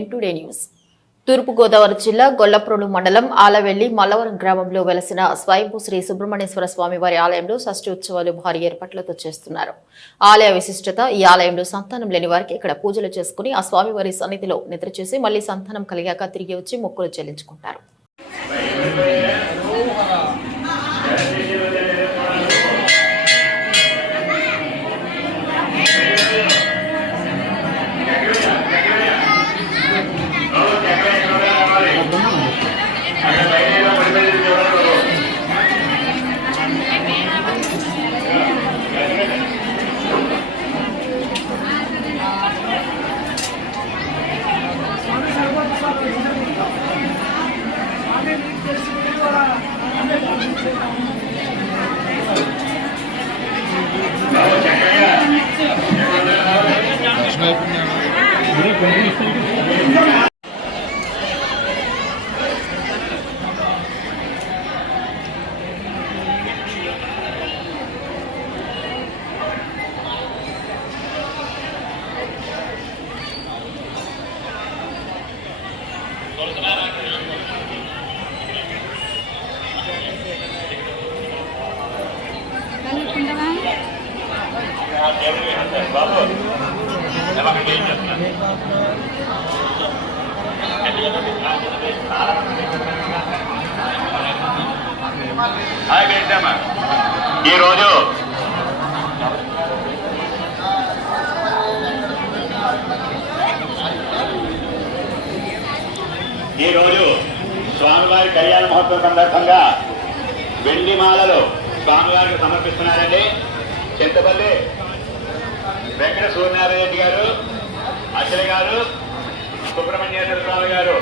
N2 news. తూర్పుగోదావరి జిల్లా గొల్లప్రోలు మండలం ఆలవెల్లి మల్లవరం గ్రామంలో వెలసిన స్వయంభూ శ్రీ సుబ్రహ్మణ్యేశ్వర స్వామి వారి ఆలయంలో షష్ఠి ఉత్సవాలు భారీ ఏర్పాట్లతో చేస్తున్నారు. ఆలయ విశిష్టత ఈ ఆలయంలో సంతానం లేని వారికి ఇక్కడ పూజలు చేసుకుని ఆ స్వామివారి సన్నిధిలో నిద్ర చేసి మళ్లీ సంతానం కలిగాక తిరిగి వచ్చి మొక్కులు చెల్లించుకుంటారు. ఈ రోజు స్వామివారి కళ్యాణ మహోత్సవం సందర్భంగా వెండి మాలలు స్వామివారికి సమర్పిస్తున్నారండి. చింతపల్లి వెంకట సూర్యనారాయణ రెడ్డి గారు, అచ్చలి గారు, సుబ్రహ్మణ్యేశ్వర స్వామి గారు